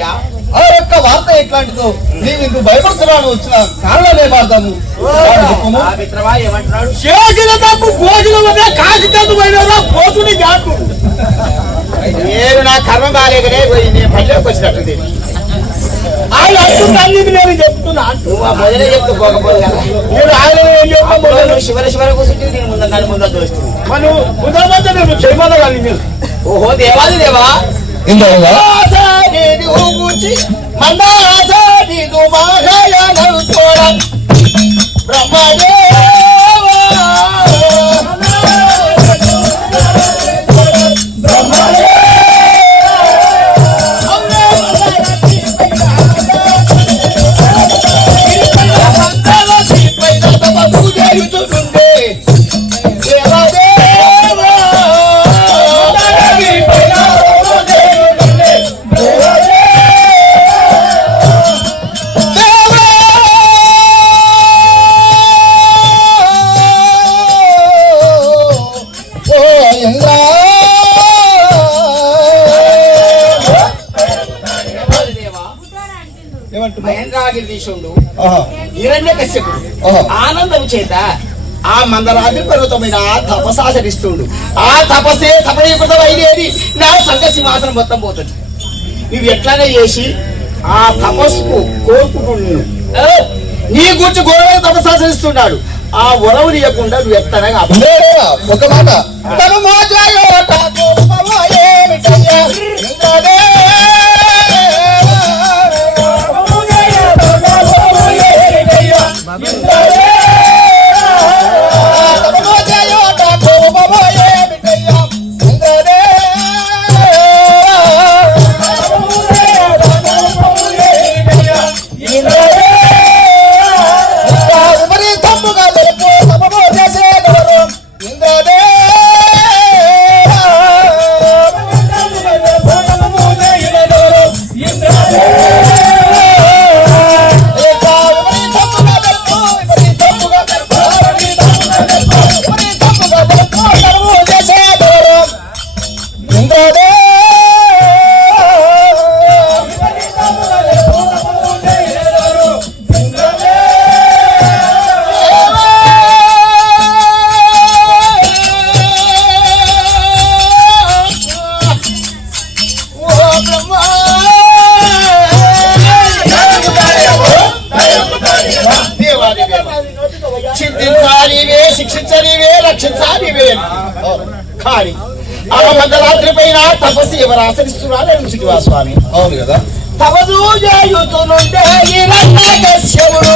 ఏమిటయ్యా? ఆ యొక్క వార్త ఎట్లాంటిదో నీవు ఇందుకు భయపడుతున్నాను వచ్చిన కారణాలే వార్తాము మిత్రమా ఏమంటున్నాడు? నేను నా కర్మ బాగాలేకనే నేను పల్లెకి వచ్చినట్టుంది. నేను చెప్తున్నా మొదలే చెప్తూ పోకపోదు కదా. శివర కూర్చుంటే నేను ముందు చూస్తుంది. మనం ముందు నేను చేయమని ఓహో దేవాది దేవా ఆనందం చేత ఆ మందరాజు పర్వతమైన తపసాచరిస్తుండు. ఆ తపస్సే సఫలీకృతం అయ్యేది నా సంఘ సింహాసనం మొత్తం పోతుంది. నువ్వు ఎట్లానే చేసి ఆ తపస్సుకు కోరుకుంటున్నాను. నీ గురించి గౌరవ తపసాచరిస్తున్నాడు. ఆ వరవు నీయకుండా నువ్వు ఎత్తనగా ఒక మాట శిక్షించనివే రక్షించాలివే కానీ ఆ మధ్యరాత్రి పైన తపస్సు ఎవరు ఆచరిస్తున్నారని శ్రీనివాసస్వామి. అవును కదా. తపసు చేయుతుంటే హిరణ్యకశ్యపుడు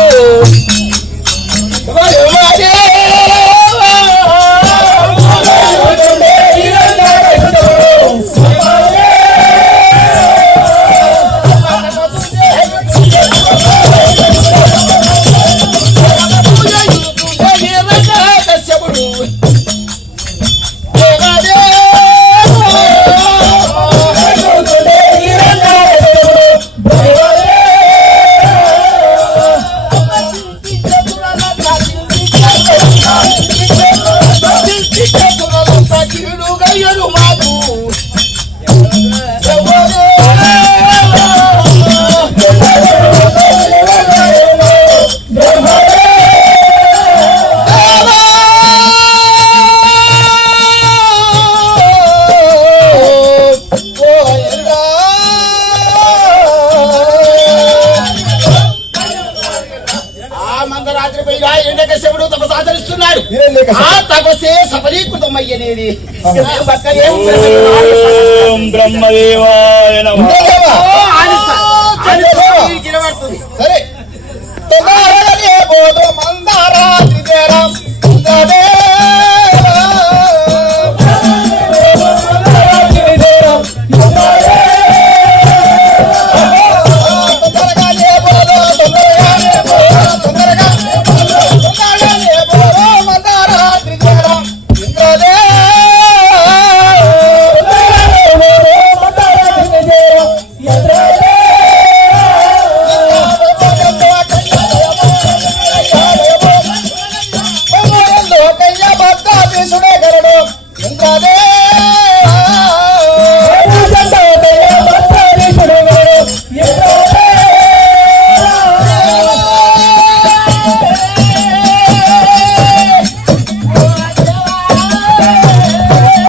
ఆ తపస్సే సఫలీకృతం అయ్యేది. బ్రహ్మదేవాయ నమః.